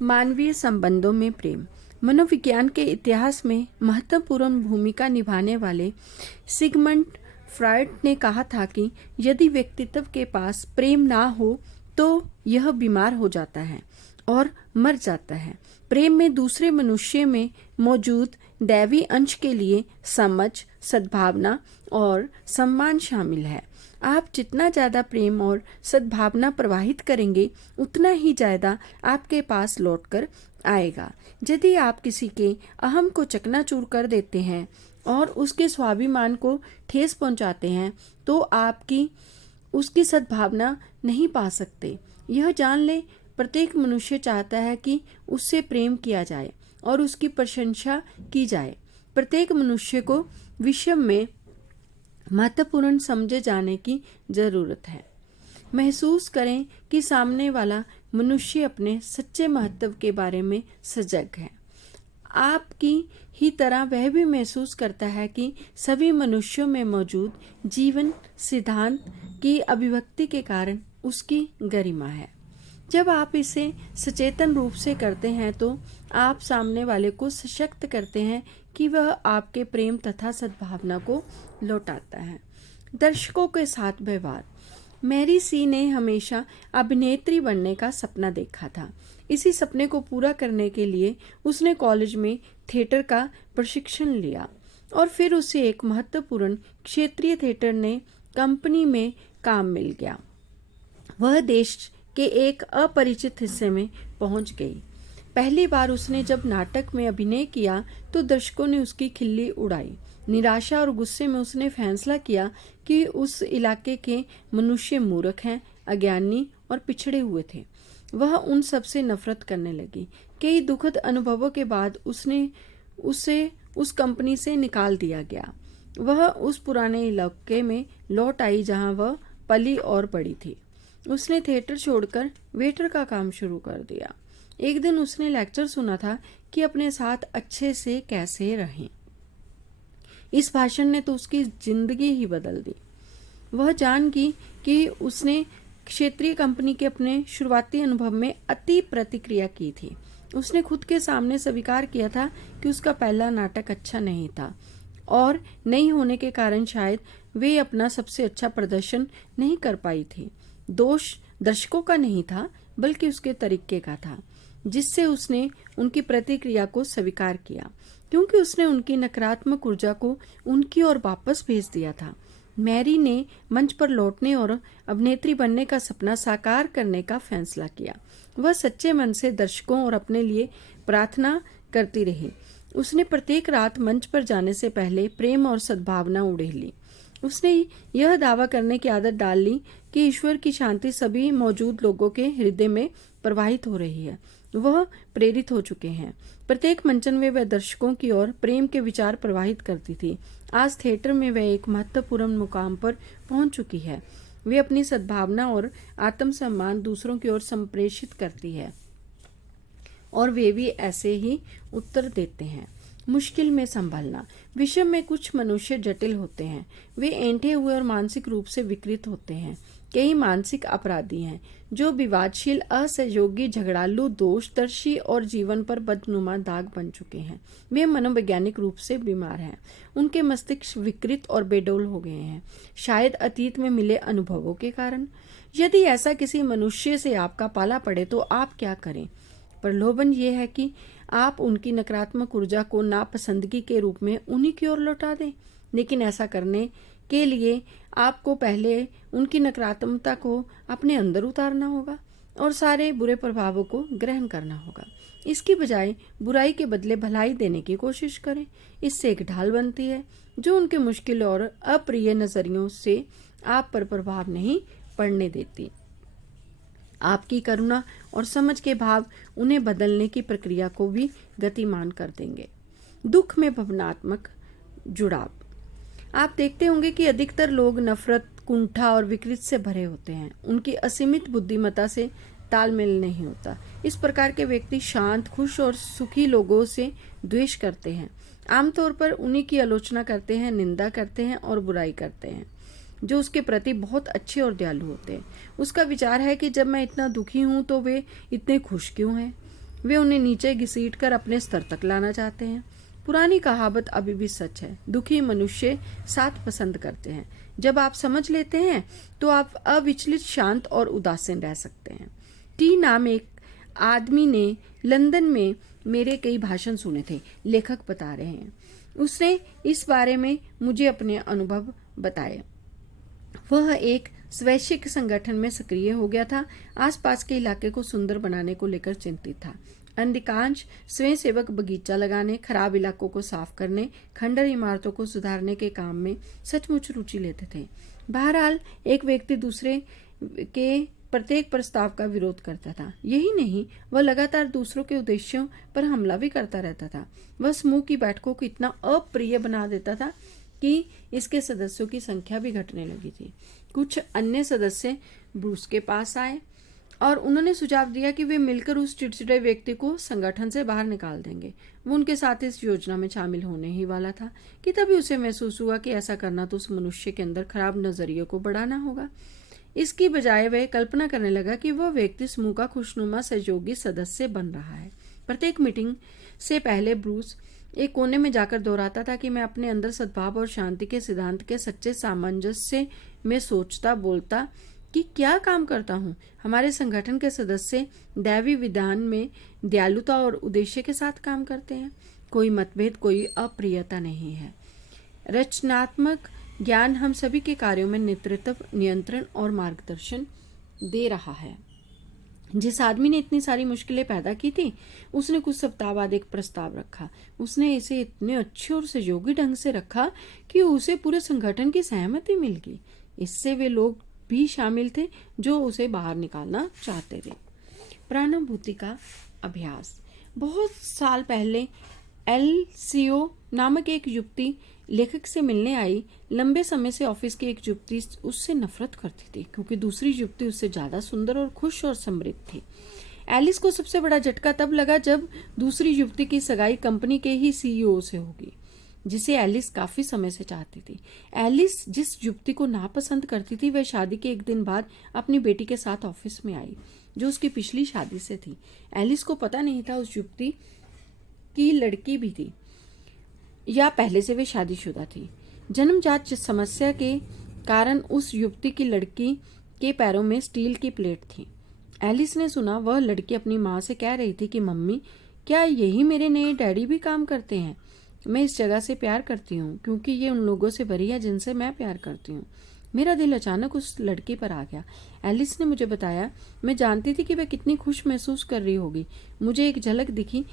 मानवीय संबंधों में प्रेम। मनोविज्ञान के इतिहास में महत्वपूर्ण भूमिका निभाने वाले सिगमंड फ्रॉयड ने कहा था कि यदि व्यक्तित्व के पास प्रेम ना हो तो यह बीमार हो जाता है और मर जाता है। प्रेम में दूसरे मनुष्य में मौजूद दैवी अंश के लिए समझ, सद्भावना और सम्मान शामिल है। आप जितना ज़्यादा प्रेम और सद्भावना प्रवाहित करेंगे उतना ही ज़्यादा आपके पास लौटकर आएगा। यदि आप किसी के अहम को चकनाचूर कर देते हैं और उसके स्वाभिमान को ठेस पहुंचाते हैं तो आपकी उसकी सद्भावना नहीं पा सकते। यह जान ले, प्रत्येक मनुष्य चाहता है कि उससे प्रेम किया जाए और उसकी प्रशंसा की जाए। प्रत्येक मनुष्य को विश्व में महत्वपूर्ण समझे जाने की जरूरत है। महसूस करें कि सामने वाला मनुष्य अपने सच्चे महत्व के बारे में सजग है। आपकी ही तरह वह भी महसूस करता है कि सभी मनुष्यों में मौजूद जीवन सिद्धांत की अभिव्यक्ति के कारण उसकी गरिमा है। जब आप इसे सचेतन रूप से करते हैं तो आप सामने वाले को सशक्त करते हैं कि वह आपके प्रेम तथा सद्भावना को लौटाता है। दर्शकों के साथ व्यवहार। मैरी सी ने हमेशा अभिनेत्री बनने का सपना देखा था। इसी सपने को पूरा करने के लिए उसने कॉलेज में थिएटर का प्रशिक्षण लिया और फिर उसे एक महत्वपूर्ण क्षेत्रीय थिएटर ने कंपनी में काम मिल गया। वह देश के एक अपरिचित हिस्से में पहुंच गई। पहली बार उसने जब नाटक में अभिनय किया तो दर्शकों ने उसकी खिल्ली उड़ाई। निराशा और गुस्से में उसने फैसला किया कि उस इलाके के मनुष्य मूर्ख हैं, अज्ञानी और पिछड़े हुए थे। वह उन सब से नफरत करने लगी। कई दुखद अनुभवों के बाद उसे उस कंपनी से निकाल दिया गया। वह उस पुराने इलाके में लौट आई जहां वह पली और बड़ी थी। उसने थिएटर छोड़कर वेटर का काम शुरू कर दिया। एक दिन उसने लेक्चर सुना था कि अपने साथ अच्छे से कैसे रहें। इस भाषण ने तो उसकी जिंदगी ही बदल दी। वह जान गई कि उसने क्षेत्रीय कंपनी के अपने शुरुआती अनुभव में अति प्रतिक्रिया की थी। उसने खुद के सामने स्वीकार किया था कि उसका पहला नाटक अच्छा नहीं था और नहीं होने के कारण शायद वे अपना सबसे अच्छा प्रदर्शन नहीं कर पाई थी। दोष दर्शकों का नहीं था बल्कि उसके तरीके का था जिससे उसने उनकी प्रतिक्रिया को स्वीकार किया, क्योंकि उसने उनकी नकारात्मक ऊर्जा को उनकी ओर वापस भेज दिया था। मैरी ने मंच पर लौटने और अभिनेत्री बनने का सपना साकार करने का फैसला किया। वह सच्चे मन से दर्शकों और अपने लिए प्रार्थना करती रही। उसने प्रत्येक रात मंच पर जाने से पहले प्रेम और सद्भावना उड़ेल ली। उसने यह दावा करने की आदत डाल ली कि ईश्वर की शांति सभी मौजूद लोगों के हृदय में प्रवाहित हो रही है। वह प्रेरित हो चुके हैं। प्रत्येक मंचन में वह दर्शकों की ओर प्रेम के विचार प्रवाहित करती थी। आज थिएटर में वह एक महत्वपूर्ण मुकाम पर पहुंच चुकी है। वे अपनी सद्भावना और आत्मसम्मान दूसरों की ओर संप्रेषित करती है और वे भी ऐसे ही उत्तर देते हैं। मुश्किल में संभलना। विश्व में कुछ मनुष्य जटिल होते हैं। वे ऐंठे हुए और मानसिक रूप से विकृत होते हैं। कई मानसिक अपराधी हैं जो विवादशील, असहयोगी, झगड़ालू, दोषदर्शी और जीवन पर बदनुमा दाग बन चुके हैं। वे मनोवैज्ञानिक रूप से बीमार हैं। उनके मस्तिष्क विकृत और बेडौल हो गए हैं, शायद अतीत में मिले अनुभवों के कारण। यदि ऐसा किसी मनुष्य से आपका पाला पड़े तो आप क्या करें? प्रलोभन यह है कि आप उनकी नकारात्मक ऊर्जा को नापसंदगी के रूप में उन्हीं की ओर लौटा दें, लेकिन ऐसा करने के लिए आपको पहले उनकी नकारात्मकता को अपने अंदर उतारना होगा और सारे बुरे प्रभावों को ग्रहण करना होगा। इसकी बजाय बुराई के बदले भलाई देने की कोशिश करें। इससे एक ढाल बनती है जो उनके मुश्किल और अप्रिय नजरियों से आप पर प्रभाव नहीं पड़ने देती। आपकी करुणा और समझ के भाव उन्हें बदलने की प्रक्रिया को भी गतिमान कर देंगे। दुख में भावनात्मक जुड़ाव। आप देखते होंगे कि अधिकतर लोग नफरत, कुंठा और विकृत से भरे होते हैं। उनकी असीमित बुद्धिमत्ता से तालमेल नहीं होता। इस प्रकार के व्यक्ति शांत, खुश और सुखी लोगों से द्वेष करते हैं। आमतौर पर उन्हीं की आलोचना करते हैं, निंदा करते हैं और बुराई करते हैं जो उसके प्रति बहुत अच्छे और दयालु होते हैं। उसका विचार है कि जब मैं इतना दुखी हूँ तो वे इतने खुश क्यों हैं। वे उन्हें नीचे घसीटकर अपने स्तर तक लाना चाहते हैं। पुरानी कहावत अभी भी सच है, दुखी मनुष्य साथ पसंद करते हैं। जब आप समझ लेते हैं तो आप अविचलित, शांत और उदासीन रह सकते हैं। टी नाम एक आदमी ने लंदन में मेरे कई भाषण सुने थे, लेखक बता रहे हैं। उसने इस बारे में मुझे अपने अनुभव बताए। वह एक स्वैच्छिक संगठन में सक्रिय हो गया था, आसपास के इलाके को सुंदर बनाने को लेकर चिंतित था। अधिकांश स्वयंसेवक बगीचा लगाने, खराब इलाकों को साफ करने, खंडर इमारतों को सुधारने के काम में सचमुच रुचि लेते थे। बहरहाल एक व्यक्ति दूसरे के प्रत्येक प्रस्ताव का विरोध करता था। यही नहीं, वह लगातार दूसरों के उद्देश्यों पर हमला भी करता रहता था। वह समूह की बैठकों को इतना अप्रिय बना देता था कि इसके सदस्यों की संख्या भी घटने लगी थी। कुछ अन्य सदस्य ब्रूस के पास आए और उन्होंने सुझाव दिया कि वे मिलकर उस चिड़चिड़े व्यक्ति को संगठन से बाहर निकाल देंगे। वो उनके साथ इस योजना में शामिल होने ही वाला था कि तभी उसे महसूस हुआ कि ऐसा करना तो उस मनुष्य के अंदर खराब नजरिए को बढ़ाना होगा। इसकी बजाय वह कल्पना करने लगा कि वह व्यक्ति समूह का खुशनुमा सहयोगी सदस्य बन रहा है। प्रत्येक मीटिंग से पहले ब्रूस एक कोने में जाकर दोहराता था कि मैं अपने अंदर सद्भाव और शांति के सिद्धांत के सच्चे सामंजस्य में सोचता बोलता कि क्या काम करता हूँ। हमारे संगठन के सदस्य दैवी विधान में दयालुता और उद्देश्य के साथ काम करते हैं। कोई मतभेद, कोई अप्रियता नहीं है। रचनात्मक ज्ञान हम सभी के कार्यों में नेतृत्व, नियंत्रण और मार्गदर्शन दे रहा है। जिस आदमी ने इतनी सारी मुश्किलें पैदा की थी, उसने कुछ सप्ताह बाद एक प्रस्ताव रखा। उसने इसे इतने अच्छे और सहयोगी ढंग से रखा कि उसे पूरे संगठन की सहमति मिल गई। इससे वे लोग भी शामिल थे जो उसे बाहर निकालना चाहते थे। प्राणानुभूति का अभ्यास। बहुत साल पहले एलसीओ नामक एक युवती लेखक से मिलने आई। लंबे समय से ऑफिस की एक युवती उससे नफरत करती थी क्योंकि दूसरी युवती उससे ज्यादा सुंदर और खुश और समृद्ध थी। एलिस को सबसे बड़ा झटका तब लगा जब दूसरी युवती की सगाई कंपनी के ही सीईओ से होगी, जिसे एलिस काफी समय से चाहती थी। एलिस जिस युवती को नापसंद करती थी, वह शादी के एक दिन बाद अपनी बेटी के साथ ऑफिस में आई, जो उसकी पिछली शादी से थी। एलिस को पता नहीं था उस युवती की लड़की भी थी या पहले से वे शादीशुदा थी। जन्मजात समस्या के कारण उस युवती की लड़की के पैरों में स्टील की प्लेट थी। एलिस ने सुना वह लड़की अपनी माँ से कह रही थी कि मम्मी, क्या यही मेरे नए डैडी भी काम करते हैं? मैं इस जगह से प्यार करती हूँ क्योंकि ये उन लोगों से भरी है जिनसे मैं प्यार करती हूँ। मेरा दिल अचानक उस लड़की पर आ गया। एलिस ने मुझे बताया, मैं जानती थी कि वह कितनी खुश महसूस कर रही होगी। मुझे एक झलक दिखी